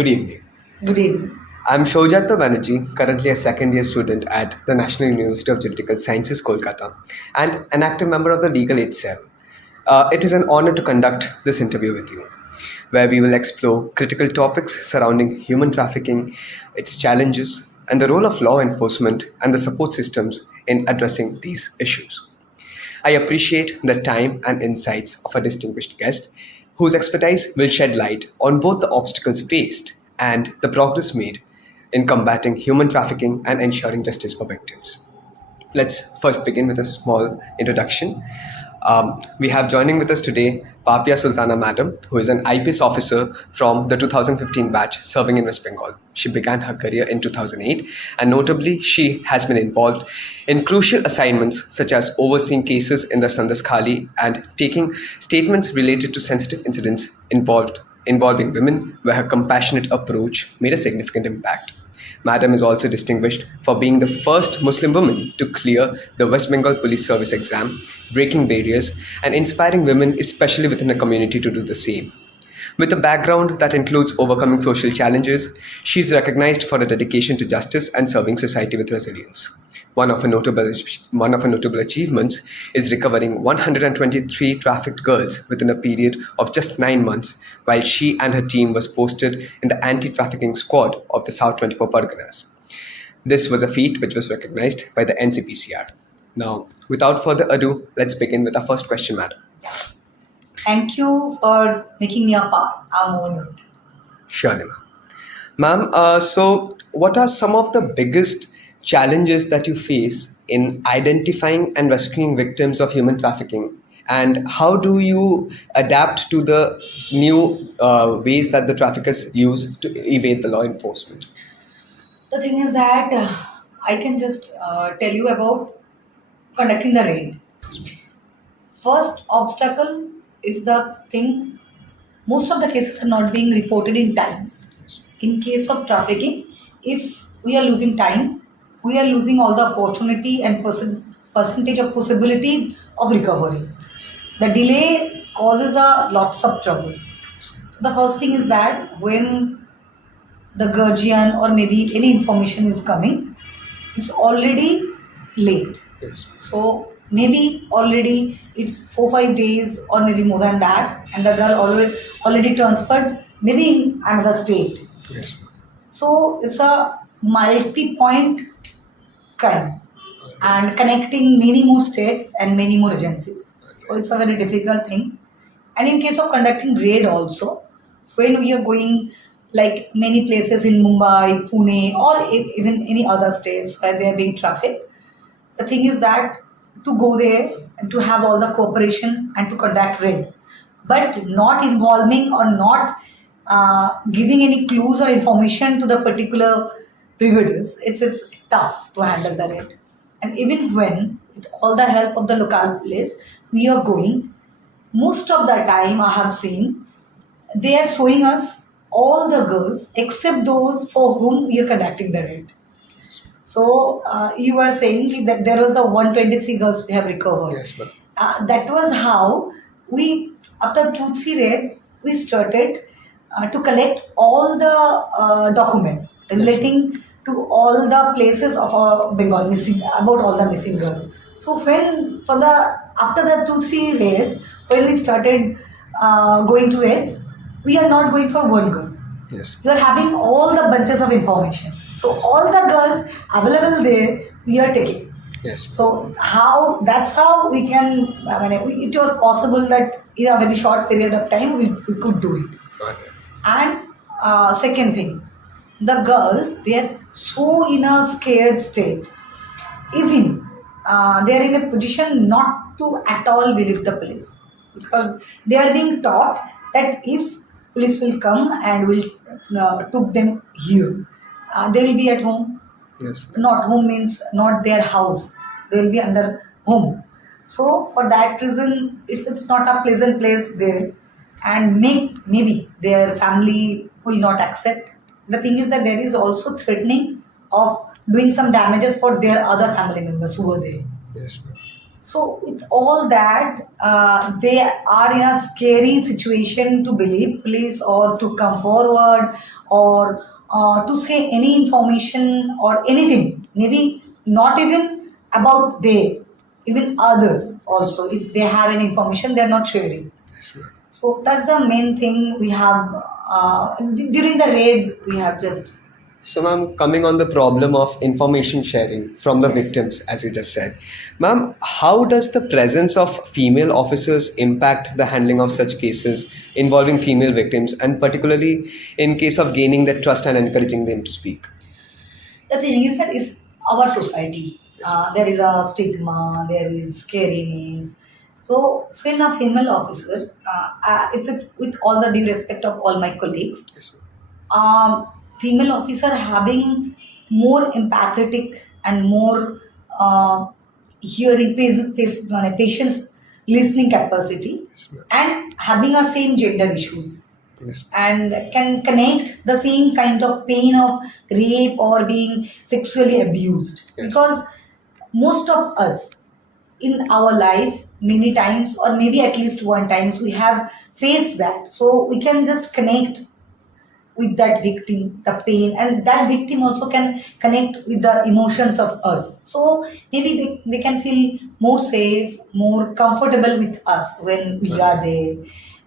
Good evening. Good evening. I'm Shojata Banerjee, currently a second year student at the National University of Juridical Sciences, Kolkata, and an active member of the Legal Aid Cell. It is an honor to conduct this interview with you, where we will explore critical topics surrounding human trafficking, its challenges, and the role of law enforcement and the support systems in addressing these issues. I appreciate the time and insights of a distinguished guest whose expertise will shed light on both the obstacles faced and the progress made in combating human trafficking and ensuring justice for victims. Let's first begin with a small introduction. We have joining with us today Papiya Sultana Madam, who is an IPS officer from the 2015 batch serving in West Bengal. She began her career in 2008, and notably, she has been involved in crucial assignments such as overseeing cases in the Sandas Khali and taking statements related to sensitive incidents involving women, where her compassionate approach made a significant impact. Madam is also distinguished for being the first Muslim woman to clear the West Bengal Police Service exam, breaking barriers, and inspiring women, especially within a community, to do the same. With a background that includes overcoming social challenges, she is recognized for her dedication to justice and serving society with resilience. One of her notable achievements is recovering 123 trafficked girls within a period of just 9 months, while she and her team was posted in the anti-trafficking squad of the South 24 Parganas. This was a feat which was recognized by the NCPCR. Now, without further ado, let's begin with our first question, madam. Thank you for making me a part. I'm honored. Surely, ma'am. Ma'am, so what are some of the biggest challenges that you face in identifying and rescuing victims of human trafficking? And how do you adapt to the new ways that the traffickers use to evade the law enforcement? The thing is that I can just tell you about conducting the raid. First obstacle, it's the thing, most of the cases are not being reported in times. In case of trafficking, if we are losing time, we are losing all the opportunity and percentage of possibility of recovery. The delay causes a lots of troubles. The first thing is that when the guardian or maybe any information is coming, it's already late. Yes. So maybe already it's 4 5 days or maybe more than that, and the girl already transferred maybe in another state. Yes. So it's a multi-point crime and connecting many more states and many more agencies. So it's a very difficult thing. And in case of conducting raid also, when we are going like many places in Mumbai, Pune, or even any other states where they are being trafficked, the thing is that to go there and to have all the cooperation and to conduct raid, but not involving or not giving any clues or information to the particular predators, it's tough to handle the raid. And even when, with all the help of the local police, we are going, most of the time I have seen they are showing us all the girls except those for whom we are conducting the raid. So you were saying that there was the 123 girls we have recovered. Yes, ma'am. That was how we, after 2 3 raids, we started to collect all the documents relating to all the places of our Bengal missing, about all the missing girls. So when for the after the 2 3 raids, when we started going to raids, we are not going for one girl. Yes. You are having all the bunches of information. So all the girls available there, we are taking. Yes. So that's how we can, it was possible that in a very short period of time, we could do it. Got it. And second thing, the girls, they are so in a scared state. Even they are in a position not to at all believe the police, because they are being taught that if police will come and will took them here, they will be at home. Yes. Not home means not their house. They will be under home. So for that reason, it's not a pleasant place there, and maybe their family will not accept. The thing is that there is also threatening of doing some damages for their other family members who were there. Yes, ma'am. So with all that, they are in a scary situation to believe police or to come forward or to say any information or anything. Maybe not even about they, even others also. If they have any information, they are not sharing. Yes, ma'am. So that's the main thing we have during the raid. We have just So, ma'am, coming on the problem of information sharing from the yes. victims, as you just said, ma'am, how does the presence of female officers impact the handling of such cases involving female victims, and particularly in case of gaining that trust and encouraging them to speak? The thing is that is our society. Yes, ma'am. There is a stigma, there is scariness. So, when a female officer, it's with all the due respect of all my colleagues, Yes, ma'am. female officer having more empathetic and more hearing, patience, listening capacity, Yes, ma'am. and having a same gender issues Yes, and can connect the same kind of pain of rape or being sexually abused. Yes. Because most of us in our life many times or maybe at least one times we have faced that, so we can just connect with that victim, the pain, and that victim also can connect with the emotions of us. So maybe they can feel more safe, more comfortable with us when we are there.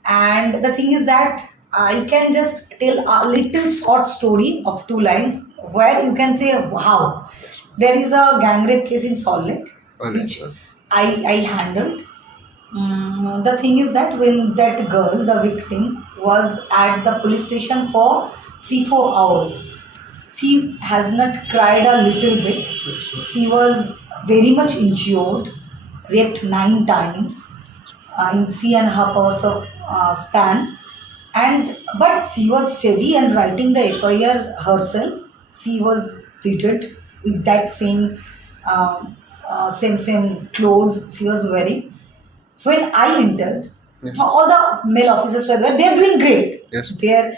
And the thing is that I can just tell a little short story of 2 lines where you can say how. There is a gang rape case in Salt Lake, All right, which ma'am. I handled. The thing is that when that girl, the victim, was at the police station for 3-4 hours, she has not cried a little bit. Yes, ma'am. She was very much injured, raped 9 times in 3.5 hours of span, and but she was steady and writing the FIR herself. She was treated with that same clothes she was wearing. When I entered, Yes. all the male officers were there. They're doing great. Yes. They're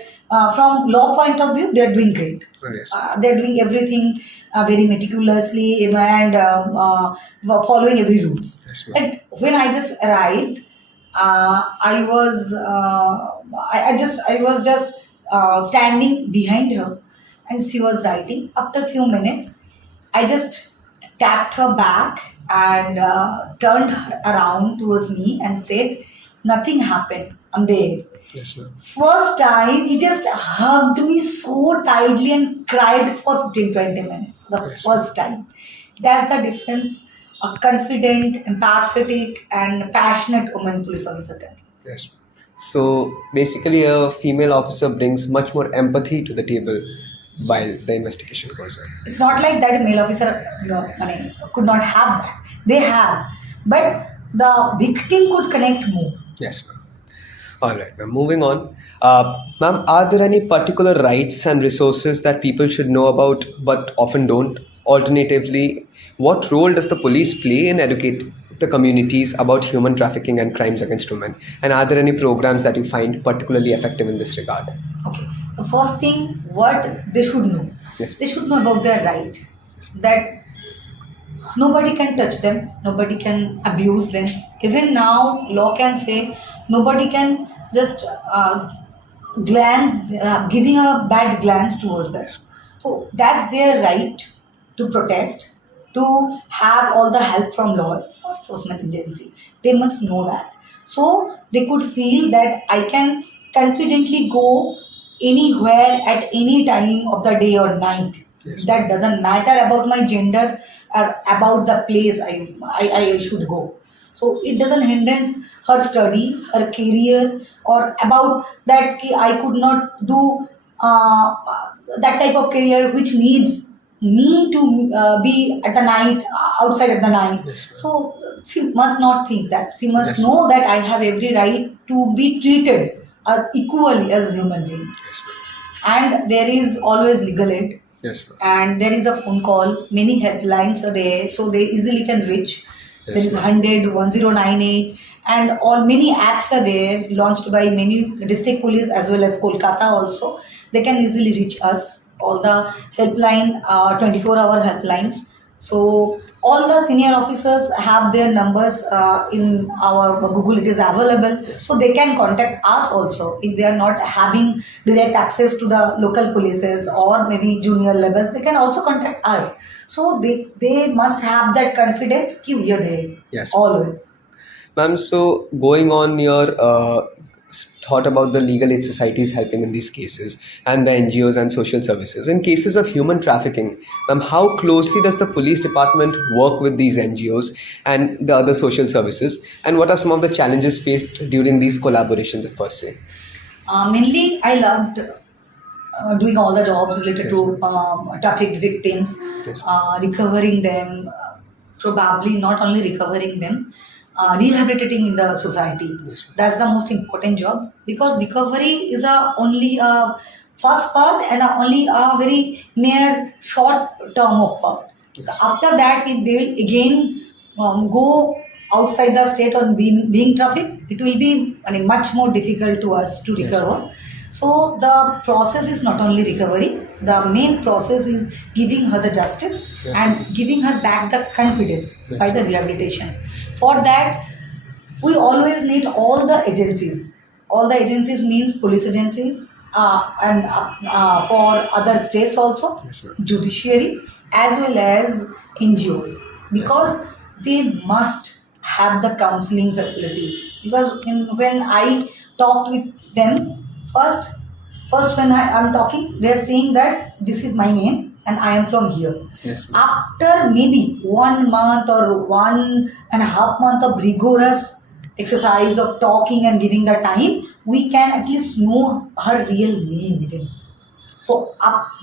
from law point of view, they're doing great. Oh, yes. They're doing everything very meticulously and following every rules. Yes, ma'am. And when I just arrived, I was just standing behind her, and she was writing. After a few minutes, I just tapped her back and turned her around towards me and said, "Nothing happened. I'm there." Yes, ma'am. First time, he just hugged me so tightly and cried for 15-20 minutes. The Yes. first time. That's the difference. A confident, empathetic, and passionate woman police officer can. Yes. So basically, a female officer brings much more empathy to the table while the investigation goes on. It's not like that a male officer could not have that. They have. But the victim could connect more. Yes, ma'am. All right, ma'am. Moving on. Ma'am, are there any particular rights and resources that people should know about but often don't? Alternatively, what role does the police play in educate the communities about human trafficking and crimes against women? And are there any programs that you find particularly effective in this regard? Okay. The first thing, what they should know. Yes. They should know about their right. That nobody can touch them, nobody can abuse them. Even now, law can say nobody can just glance, giving a bad glance towards them. So that's their right to protest, to have all the help from law enforcement agency. They must know that. So they could feel that I can confidently go anywhere at any time of the day or night. Yes. That doesn't matter about my gender or about the place I should go. So it doesn't hindrance her study, her career, or about that I could not do that type of career which needs me to be at the night, outside at the night. Yes, ma'am. So she must not think that. She must Yes, know that I have every right to be treated equally as human being. Yes, ma'am. And there is always legal aid. Yes, ma'am. And there is a phone call. Many helplines are there, so they easily can reach. Yes, There is ma'am. 100, 1098, and all many apps are there launched by many district police as well as Kolkata also. They can easily reach us. All the helpline, 24-hour helplines. So all the senior officers have their numbers in our Google. It is available, so they can contact us also if they are not having direct access to the local polices or maybe junior levels. They can also contact us. So they must have that confidence. Ki we are there. Yes. Always. Ma'am, so going on your thought about the legal aid societies helping in these cases and the NGOs and social services. In cases of human trafficking, ma'am, how closely does the police department work with these NGOs and the other social services? And what are some of the challenges faced during these collaborations per se? Mainly, I loved doing all the jobs related Yes, to trafficked victims, Yes. recovering them, probably not only recovering them, rehabilitating in the society. Yes. That's the most important job, because recovery is only a first part and only a very mere short term of part. Yes. After that, if they will again go outside the state or being trafficked, it will be, I mean, much more difficult to us to Yes. recover. So the process is not only recovery, the main process is giving her the justice Yes. and giving her back the confidence Yes. by the rehabilitation. For that, we always need all the agencies. All the agencies means police agencies, and for other states also, Yes, ma'am. judiciary, as well as NGOs, because they must have the counseling facilities. Because when I talked with them, first when I'm talking, they're saying that this is my name and I am from here. Yes, ma'am. After maybe 1 month or 1.5 months of rigorous exercise of talking and giving the time, we can at least know her real name even. So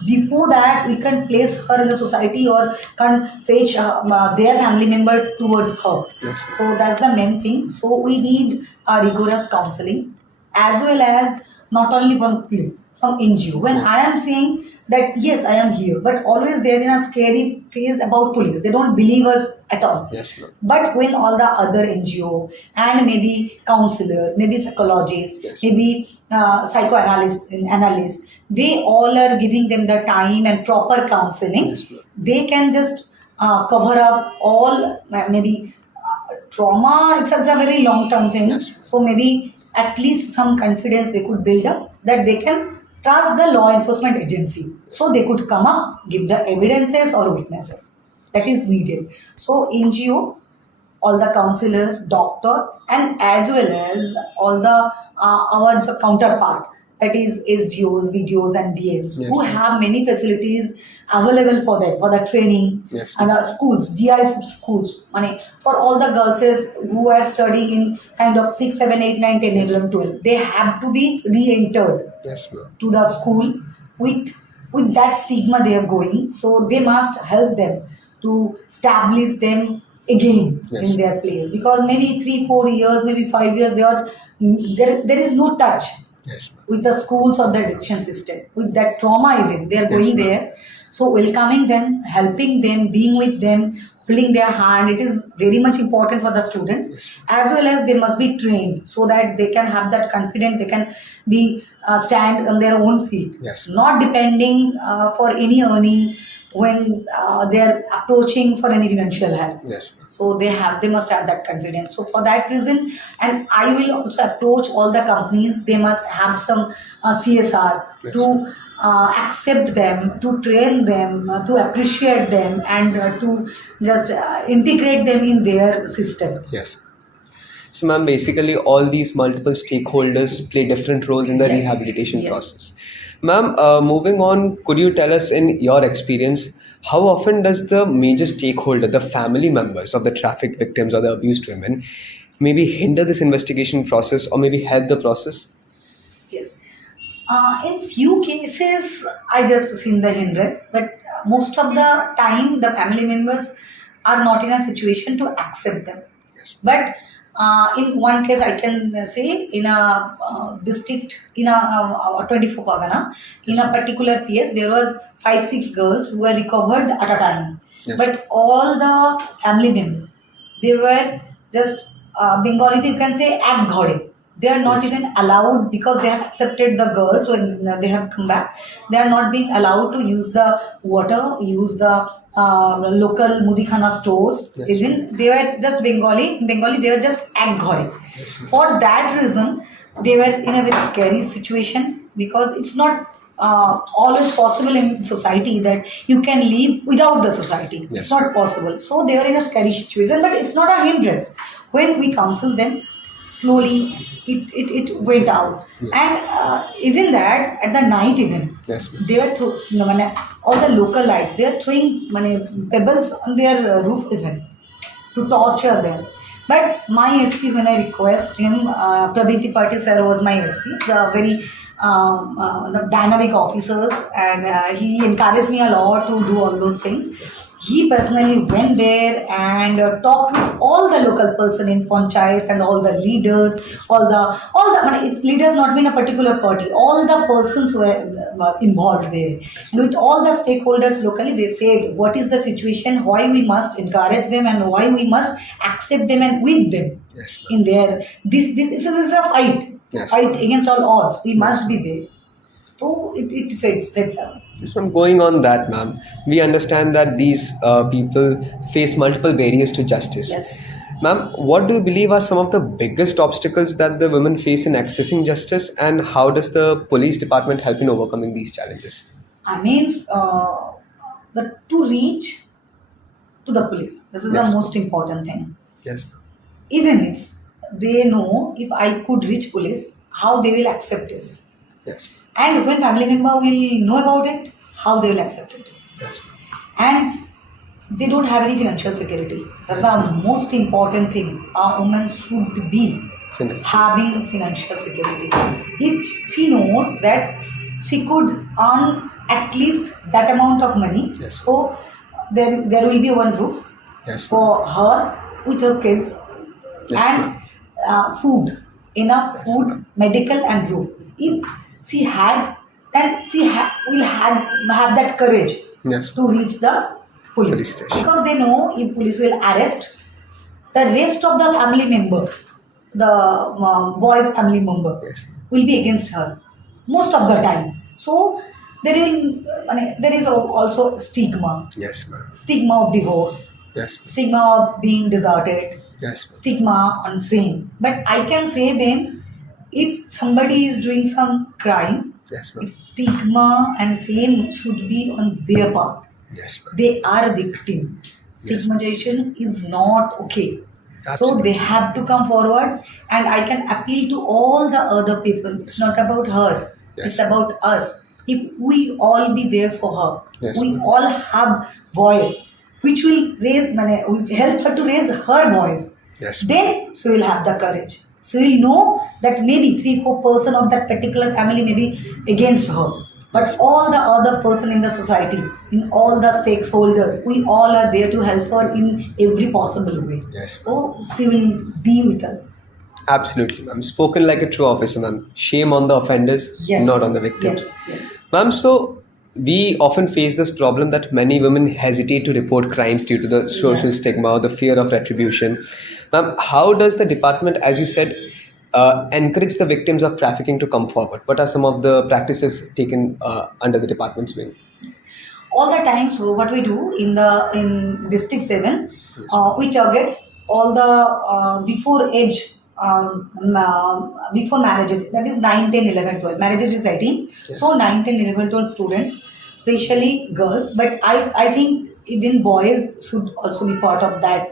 before that, we can place her in the society or can fetch their family member towards her. Yes. So that's the main thing. So we need rigorous counseling, as well as not only from police, from NGO. When Yes. I am saying that yes, I am here, but always they're in a scary phase about police. They don't believe us at all. Yes, ma'am. But when all the other NGO and maybe counselor, maybe psychologist, Yes. maybe psychoanalyst, analyst, they all are giving them the time and proper counseling. Yes, ma'am. They can just cover up all maybe trauma. It's a very long term thing. Yes. So maybe at least some confidence they could build up that they can trust the law enforcement agency. So they could come up, give the evidences or witnesses that is needed. So NGO, all the counselor, doctor, and as well as all the our counterpart, that is SDOs, VDOs, and DMs, Yes. who have many facilities available for that, for the training, Yes. and the schools, DI schools, money for all the girls who are studying in kind of 6, 7, 8, 9, 10, 11, 12. They have to be re-entered Yes, ma'am. to the school with that stigma they are going. So they must help them to establish them again Yes. in their place, because maybe 3, 4 years, maybe 5 years they are there is no touch Yes, ma'am. with the schools or the education system, with that trauma even they are Yes, going ma'am. there. So welcoming them, helping them, being with them, holding their hand, it is very much important for the students. Yes. As well as they must be trained so that they can have that confidence, they can be stand on their own feet, Yes. not depending for any earning when they are approaching for any financial help. Yes, ma'am. So they must have that confidence. So for that reason, and I will also approach all the companies, they must have some CSR Yes. to accept them, to train them, to appreciate them, and to just integrate them in their system. Yes. So, ma'am, basically all these multiple stakeholders play different roles in the Yes. rehabilitation Yes. process. Ma'am, moving on, could you tell us in your experience, how often does the major stakeholder, the family members of the trafficked victims or the abused women, maybe hinder this investigation process or maybe help the process? Yes. In few cases, I just seen the hindrance, but most of the time, the family members are not in a situation to accept them. Yes. But in one case, I can say in a district, in a 24 Pagana, in a particular PS, there was 5, 6 girls who were recovered at a time. Yes. But all the family members, they were just Bengali, you can say, ek ghore. They are not Yes. even allowed, because they have accepted the girls when they have come back. They are not being allowed to use the water, use the local mudikhana stores. Yes. Even they were just Bengali. In Bengali, they were just ek ghore. Yes. For that reason, they were in a very scary situation, because it's not always possible in society that you can live without the society. Yes. It's not possible. So they were in a scary situation, but it's not a hindrance. When we counsel them, slowly it went out. Yes. And even that, at the night even, Yes. they were all the local lights, they are throwing pebbles on their roof even to torture them. But my SP, when I request him, Prabhiti Pati sir was my SP. He's a very the dynamic officers, and he encouraged me a lot to do all those things. He personally went there and talked with all the local person in panchayats and all the leaders, all the it's leaders not mean a particular party. All the persons were involved there, and with all the stakeholders locally, they said what is the situation, why we must encourage them, and why we must accept them and with them. Yes. In there, this is a fight, Yes. fight against all odds. We must be there. So it fits out. Just from going on that, ma'am, we understand that these people face multiple barriers to justice. Yes. Ma'am, what do you believe are some of the biggest obstacles that the women face in accessing justice, and how does the police department help in overcoming these challenges? I means to reach to the police. This is Yes. the most important thing. Yes, ma'am. Even if they know, if I could reach police, how they will accept this. Yes. And when family member will know about it, how they will accept it. Yes. And they don't have any financial security. That's Yes, the most important thing. A woman should be Financial. having financial security. If she knows that she could earn at least that amount of money, Yes. so there will be one roof Yes. for her with her kids, Yes, and food, enough Yes, food, ma'am. medical and roof. If she had, then she will have that courage Yes. to reach the Police police, station. because they know if police will arrest the rest of the family member, the boy's family member Yes. will be against her most of the time. So there is also stigma, Yes, ma'am. stigma of divorce, Yes. stigma of being deserted, Yes. stigma on shame. But I can say then, if somebody is doing some crime, Yes, ma'am. it's stigma and shame should be on their part. Yes, ma'am. They are victim. Stigmatization is not okay. So Absolutely. they have to come forward, and I can appeal to all the other people. It's not about her. Yes. It's about us. If we all be there for her, Yes, we ma'am. all have voice, which will which help her to raise her voice. Yes, ma'am. Then she will have the courage. She will know that maybe 3-4% of that particular family may be against her. But Yes. all the other person in the society, in all the stakeholders, we all are there to help her in every possible way. Yes. So she will be with us. Absolutely, ma'am. Spoken like a true officer, ma'am. Shame on the offenders, Yes. not on the victims. Yes. Yes. Ma'am, so we often face this problem that many women hesitate to report crimes due to the social Yes. stigma or the fear of retribution. Ma'am, how does the department, as you said, encourage the victims of trafficking to come forward? What are some of the practices taken under the department's wing? All the time, so what we do in District 7, we target all the before age, before marriage, that is 9, 10, 11, 12. Marriage is 18. Yes. So 9, 10, 11, 12 students, especially girls, but I think even boys should also be part of that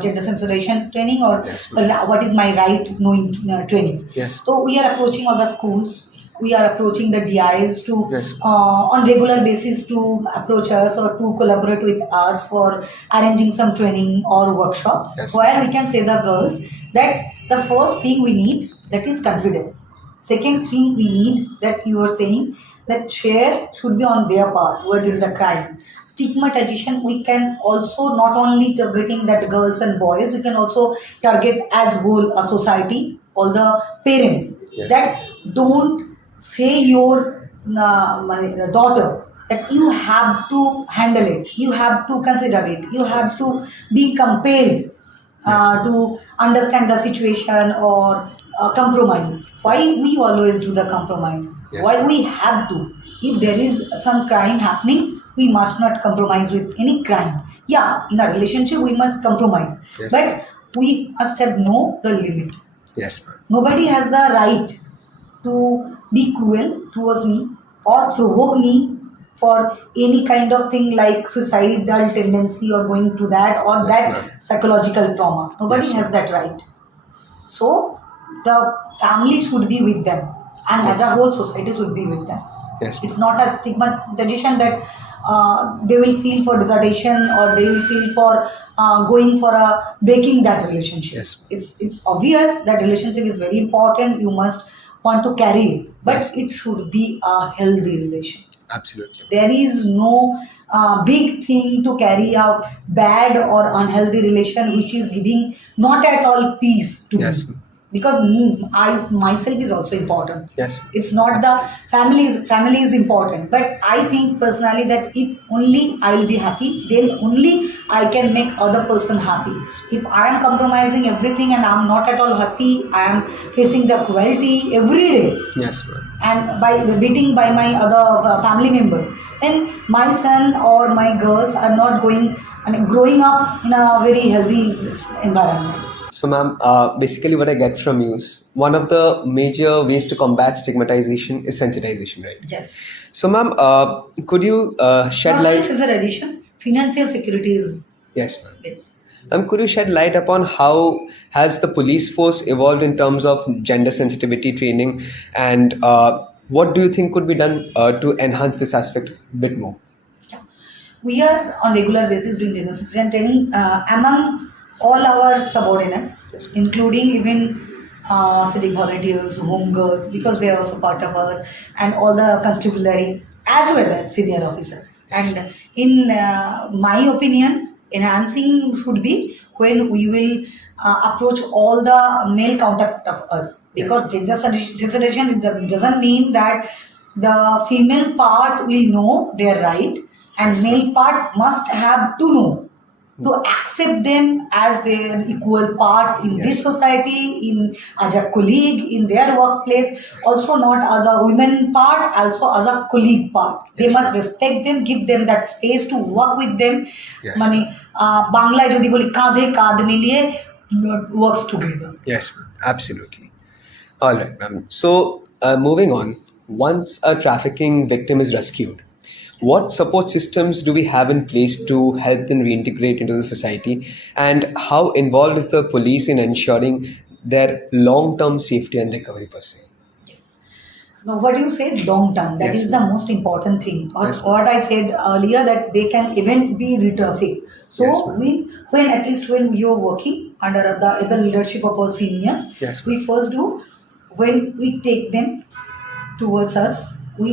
gender sensitization training, or Yes. what is my right knowing training. Yes. So we are approaching all the schools. We are approaching the DIs to Yes. on regular basis to approach us or to collaborate with us for arranging some training or workshop, Yes. where we can say the girls that the first thing we need, that is confidence. Second thing we need, that you are saying, that share should be on their part who are doing the crime. Stigmatization, we can also not only targeting that girls and boys, we can also target as whole a society, all the parents, Yes. that don't say your daughter that you have to handle it, you have to consider it, you have to be compelled to understand the situation or compromise. Why we always do the compromise? Yes. Why we have to? If there is some crime happening, we must not compromise with any crime. Yeah, in a relationship we must compromise, Yes. but we must have know the limit. Yes, ma'am. Nobody has the right to be cruel towards me or provoke me for any kind of thing like suicidal tendency or going to that or Yes, that ma'am. psychological trauma. Nobody Yes, has ma'am. that right. So the family should be with them, and Yes. as a whole society should be with them. Yes. It's not a stigmatization that they will feel for dissertation or they will feel for going for a breaking that relationship. Yes. It's obvious that relationship is very important. You must want to carry it, but Yes. it should be a healthy relation. Absolutely. There is no big thing to carry a bad or unhealthy relation which is giving not at all peace to Yes. me. Because me, I myself is also important. Yes. It's not the family is important, but I think personally that if only I will be happy, then only I can make other person happy. If I am compromising everything and I am not at all happy, I am facing the cruelty every day Yes, ma'am. and by beating by my other family members, then my son or my girls are not going and growing up in a very healthy environment. So, ma'am, basically what I get from you is one of the major ways to combat stigmatization is sensitization, right? Yes. So, ma'am, could you shed Not only light? sensitization, financial security is Yes, ma'am. yes. Could you shed light upon how has the police force evolved in terms of gender sensitivity training, and what do you think could be done to enhance this aspect a bit more? Yeah. We are on regular basis doing gender sensitivity training among all our subordinates, Yes. including even civic volunteers, home girls, because they are also part of us, and all the constabulary as well as senior officers. And in my opinion, enhancing should be when we will approach all the male counterpart of us, because gender sensitization doesn't mean that the female part will know their right and male part must have to know to accept them as their equal part in this society, in as a colleague in their workplace, also not as a women part, also as a colleague part. They must respect them, give them that space to work with them. Yes. মানে বাংলায় যদি বলি কাঁধে কাঁধ মিলিয়ে works together. Yes, ma'am. Absolutely. All right, ma'am. So, moving on, once a trafficking victim is rescued, what support systems do we have in place to help them reintegrate into the society, and how involved is the police in ensuring their long-term safety and recovery per se? Yes. Now, what you said, long term, that Yes, is ma'am. the most important thing. Yes, ma'am. What I said earlier, that they can even be re-trafficked. So, Yes, ma'am. when at least when we are working under the able leadership of our seniors, Yes, ma'am. we first do, when we take them towards us, we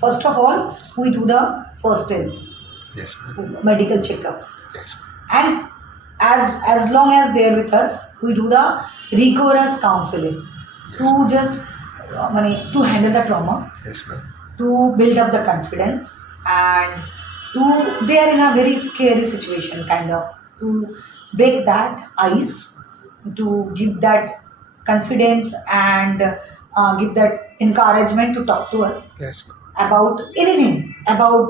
first of all, we do the first aids, Yes, ma'am. medical checkups. Yes, ma'am. And as long as they are with us, we do the rigorous counseling to just to handle the trauma, Yes, ma'am. to build up the confidence, and to they are in a very scary situation, kind of to break that ice, to give that confidence and give that encouragement to talk to us Yes, ma'am. about anything, about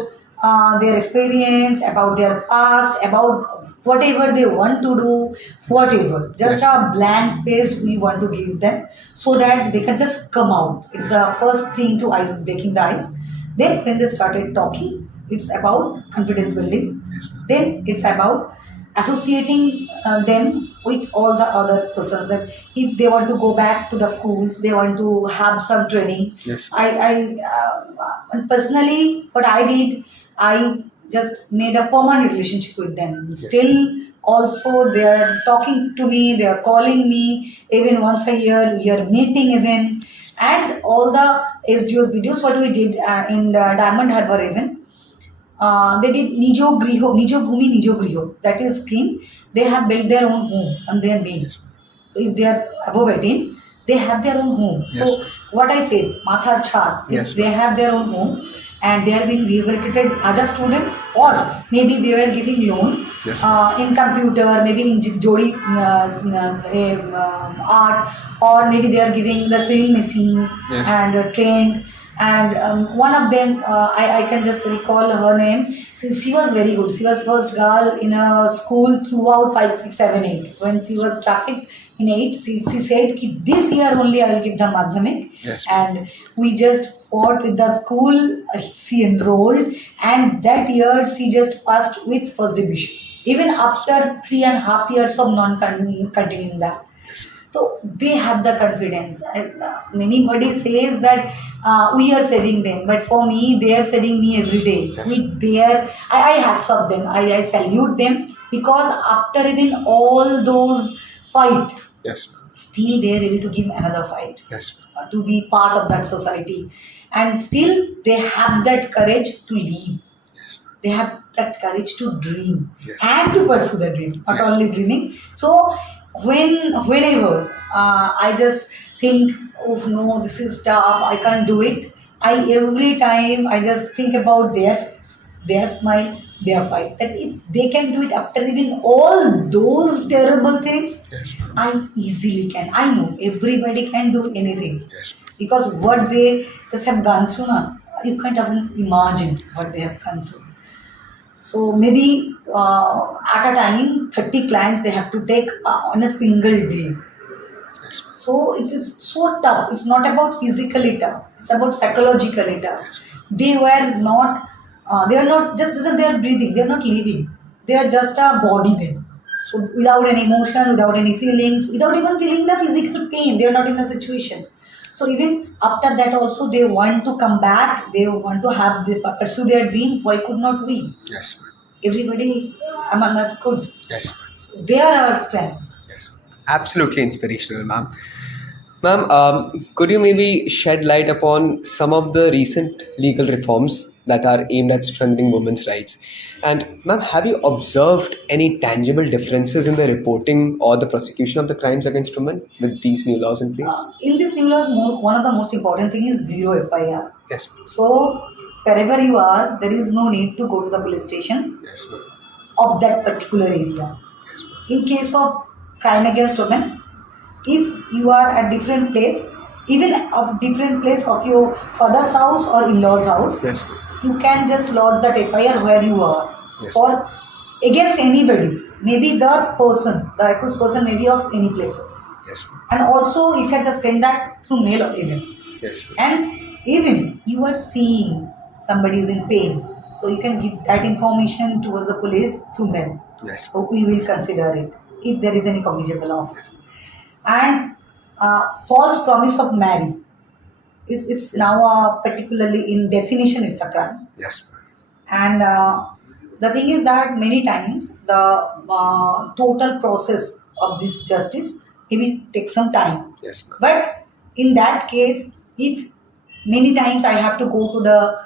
their experience, about their past, about whatever they want to do, whatever. Just Yes. a blank space we want to give them so that they can just come out. It's the first thing to ice breaking the ice. Then when they started talking, it's about confidence building. Yes, ma'am. Then it's about associating them with all the other persons, that if they want to go back to the schools, they want to have some training. Yes. And personally, what I did, I just made a permanent relationship with them. Yes. Still also they are talking to me, they are calling me even once a year, we are meeting even. And all the SDOs videos what we did in the Diamond Harbour even, they did Nijo Bhumi Nijo Griho, that is scheme. They have built their own home on their name. So if they are above 18, they have their own home. Yes. So what I said, Mathar Char, Yes, they have their own home, and they are being rehabilitated as a student, or maybe they are giving loan Yes. in computer, maybe in Jodi art, or maybe they are giving the sewing machine Yes. and trained. And one of them, I can just recall her name. She was very good. She was first girl in a school throughout 5, 6, 7, 8. When she was trafficked in 8, she said, Ki, this year only I will give the Madhyamik. Yes. And we just fought with the school. She enrolled, and that year she just passed with first division. Even after 3.5 years of non-continuing that. So they have the confidence. Anybody says that we are saving them, but for me, they are saving me every day. Yes. With their, I hats off them. I salute them, because after even all those fight, Yes. still they are ready to give another fight, Yes. to be part of that society, and still they have that courage to leave. Yes. They have that courage to dream, Yes. and to pursue the dream, not Yes. only dreaming. So whenever I just think, oh no, this is tough, I can't do it, every time I just think about their face, their smile, their fight. That if they can do it after even all those terrible things, Yes. I easily can. I know everybody can do anything, Yes. because what they just have gone through, you can't even imagine what they have gone through. So maybe at a time, 30 clients they have to take on a single day. Yes. So it's so tough. It's not about physically tough. It's about psychologically tough. Yes. They were not. They are not just as they are breathing. They are not living. They are just a body then. So without any emotion, without any feelings, without even feeling the physical pain, they are not in the situation. So even after that also, they want to come back. They want to pursue their dream. Why could not we? Yes. Everybody among us could. Yes. So they are our strength. Yes. Absolutely inspirational, ma'am. Ma'am, could you maybe shed light upon some of the recent legal reforms that are aimed at strengthening women's rights? And ma'am, have you observed any tangible differences in the reporting or the prosecution of the crimes against women with these new laws in place? In this new laws, one of the most important thing is zero FIR. Yes. So wherever you are, there is no need to go to the police station Yes, ma'am. of that particular area. Yes, ma'am. In case of crime against women, if you are at different place, even a different place of your father's house or in-laws house, Yes, ma'am. you can just lodge that FIR where you are, Yes. or against anybody. Maybe the accused person may be of any places. Yes, ma'am. And also you can just send that through mail or even. Yes, ma'am. And even you are seeing somebody is in pain, so you can give that information towards the police through mail. Yes. So we will consider it if there is any cognizable offense. And false promise of marriage. It's now particularly in definition it's a crime. Yes, ma'am. And the thing is that many times the total process of this justice maybe takes some time. Yes, ma'am. But in that case, if many times I have to go to the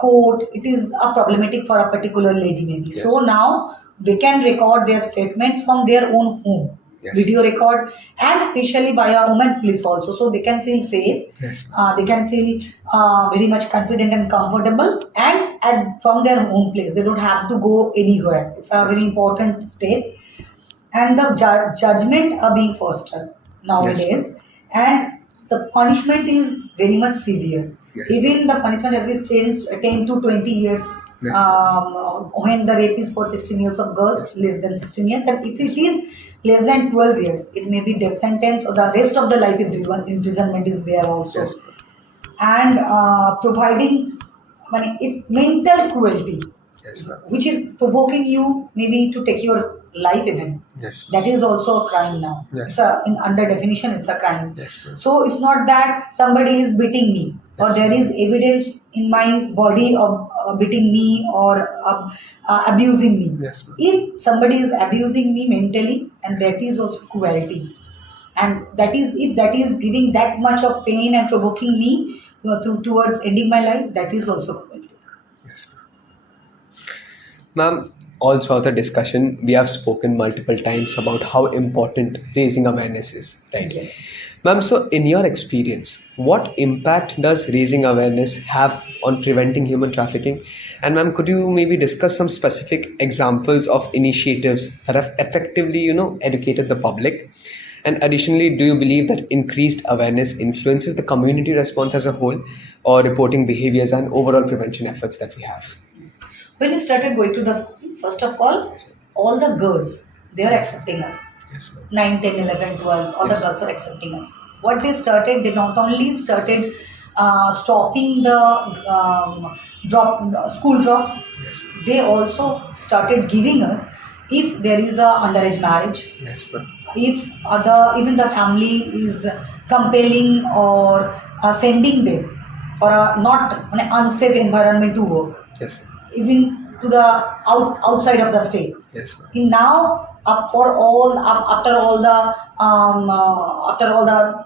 court, it is a problematic for a particular lady maybe. Yes. So now they can record their statement from their own home. Yes. Video record, and especially by a woman police also, so they can feel safe. Yes. They can feel very much confident and comfortable, and from their home place they don't have to go anywhere. It's a very important step. And the judgment are being fostered nowadays. Yes. And the punishment is very much severe. Yes. Even the punishment has been changed 10 to 20 years. Yes. When the rape is for 16 years of girls, less than 16 years, and if it is less than 12 years, it may be death sentence or the rest of the life imprisonment is there also. Yes. And providing if mental cruelty, Yes, ma'am. which is provoking you maybe to take your life even, Yes. that is also a crime now. Yes. Under definition it's a crime. Yes, ma'am. So it's not that somebody is beating me, or Yes. there is evidence in my body of beating me or abusing me. Yes, ma'am. If somebody is abusing me mentally, and Yes. that is also cruelty, and that is if that is giving that much of pain and provoking me towards ending my life, that is also cruelty. Yes, ma'am. Ma'am, all throughout the discussion, we have spoken multiple times about how important raising awareness is, right? Yes. Ma'am, so in your experience, what impact does raising awareness have on preventing human trafficking? And ma'am, could you maybe discuss some specific examples of initiatives that have effectively, educated the public? And additionally, do you believe that increased awareness influences the community response as a whole, or reporting behaviors and overall prevention efforts that we have? When we started going to the school, first of all the girls, they are accepting us. Yes, ma'am. 9, 10, 11, 12, all Yes. the girls are accepting us. What they started, they not only started stopping the school drops, Yes. they also started giving us if there is a underage marriage, Yes, ma'am. if even the family is compelling or sending them for a not an unsafe environment to work, Yes. even to the outside of the state. Yes, ma'am. In now, after all the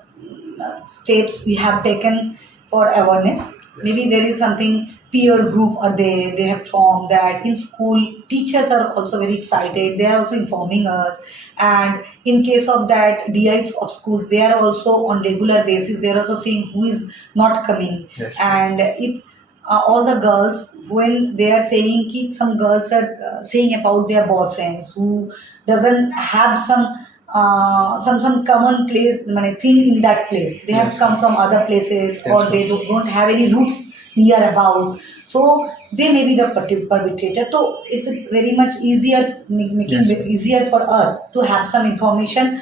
steps we have taken for awareness, maybe there is something peer group or they have formed that in school. Teachers are also very excited. They are also informing us, and in case of that DIs of schools, they are also on regular basis. They are also seeing who is not coming, Yes. and if all the girls, when they are saying some girls are saying about their boyfriends who doesn't have some common place, thing in that place. They have Yes. come from other places, Yes, or ma'am. they don't have any roots near about. So they may be the perpetrator. So it's very much easier, making Yes. it easier for us to have some information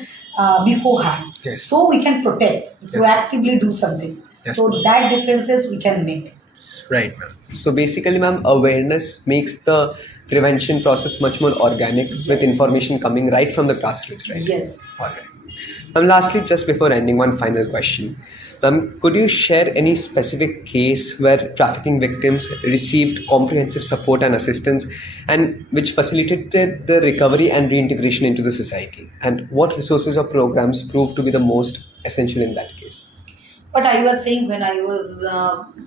beforehand. Yes. So we can protect, Yes. proactively do something. Yes, So ma'am. that differences we can make. Right, ma'am. So basically, ma'am, awareness makes the prevention process much more organic with Yes. information coming right from the grassroots, right? Yes. All right. Ma'am, lastly, just before ending, one final question. Ma'am, could you share any specific case where trafficking victims received comprehensive support and assistance and which facilitated the recovery and reintegration into the society? And what resources or programs proved to be the most essential in that case? What I was saying when I was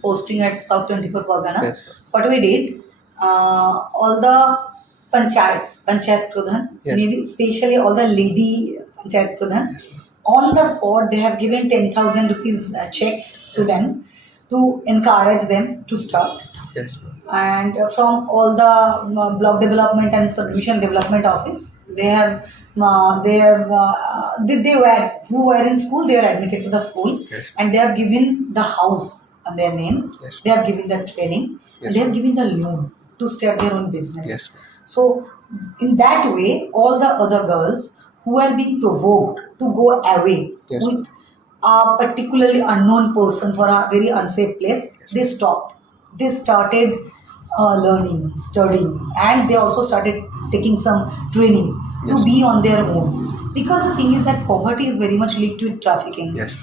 posting at South 24 Pargana, Yes, ma'am. what we did, all the panchayat pradhan, Yes. maybe especially all the lady panchayat pradhan, Yes, ma'am. on the spot they have given 10,000 rupees check to Yes. them to encourage them to start. Yes, ma'am. And from all the block development and submission development office, they were who were in school, they are admitted to the school. Yes. And they have given the house on their name. Yes. They have given the training. Yes. And they have given the loan to start their own business. Yes. So in that way, all the other girls who are being provoked to go away Yes. with a particularly unknown person for a very unsafe place, Yes. they stopped. They started learning, studying, and they also started taking some training Yes. to be on their own. Because the thing is that poverty is very much linked with trafficking. Yes.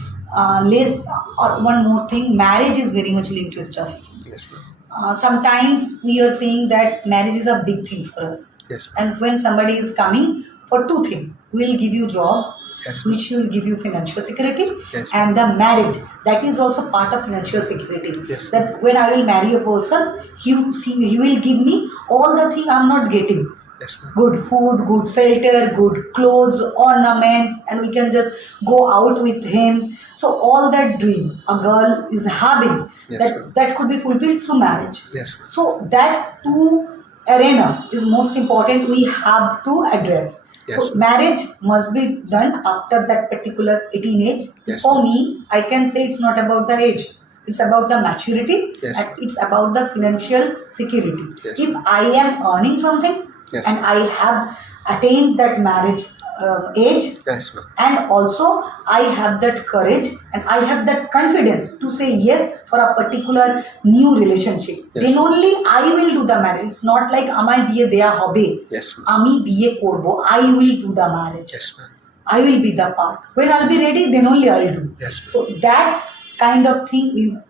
Less, or one more thing, marriage is very much linked with trafficking. Yes, ma'am. Sometimes we are saying that marriage is a big thing for us. Yes. And when somebody is coming for two things, we will give you job, Yes. which will give you financial security, Yes. and the marriage, that is also part of financial security. Yes. That when I will marry a person, he will give me all the things I am not getting. Yes, ma'am. Good food, good shelter, good clothes, ornaments, and we can just go out with him. So all that dream a girl is having, Yes, ma'am. that could be fulfilled through marriage. Yes, ma'am. So that two arena is most important, we have to address. Yes. So marriage must be done after that particular 18 age. Yes. For me, I can say it's not about the age. It's about the maturity, Yes. and it's about the financial security. Yes. If I am earning something, Yes. and I have attained that marriage age, Yes, ma'am. and also I have that courage and I have that confidence to say yes for a particular new relationship, Yes. then only I will do the marriage. It's not like amai biye deya hobe, Yes, ma'am. ami biye korbo, I will do the marriage. Yes, ma'am. I will be the part. When I'll be ready, then only I'll do. Yes, ma'am. So that kind of thing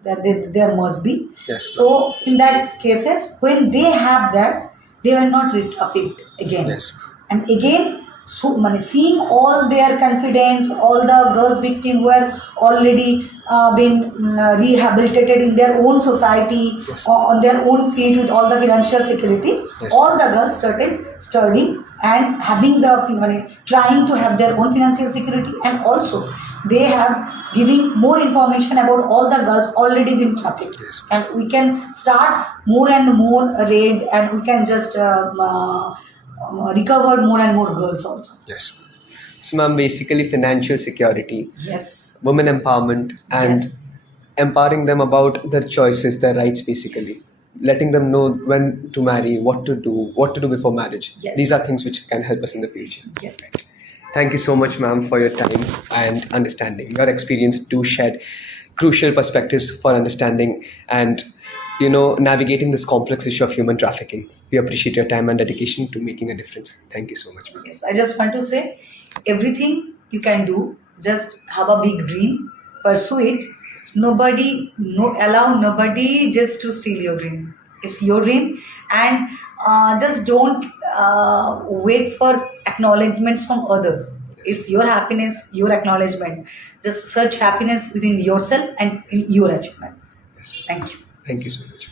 there must be. Yes, So in that cases, when they have that, they are not trafficked again. Yes. And again, so seeing all their confidence, all the girls victim were already been rehabilitated in their own society, Yes. on their own feet with all the financial security. Yes. All the girls started studying and having the trying to have their own financial security, and also they have giving more information about all the girls already been trafficked. Yes. And we can start more and more raid, and we can just recover more and more girls also. Yes. So, ma'am, basically financial security, Yes. women empowerment, and Yes. empowering them about their choices, their rights, basically. Yes. Letting them know when to marry, what to do before marriage. Yes. These are things which can help us in the future. Yes. Thank you so much, ma'am, for your time and understanding. Your experience do shed crucial perspectives for understanding and navigating this complex issue of human trafficking. We appreciate your time and dedication to making a difference. Thank you so much, ma'am. Yes, I just want to say everything you can do, just have a big dream, pursue it. Nobody, allow nobody just to steal your dream. It's your dream, and just don't wait for acknowledgements from others. It's your happiness, your acknowledgement. Just search happiness within yourself and in your achievements. Yes. Thank you. Thank you so much.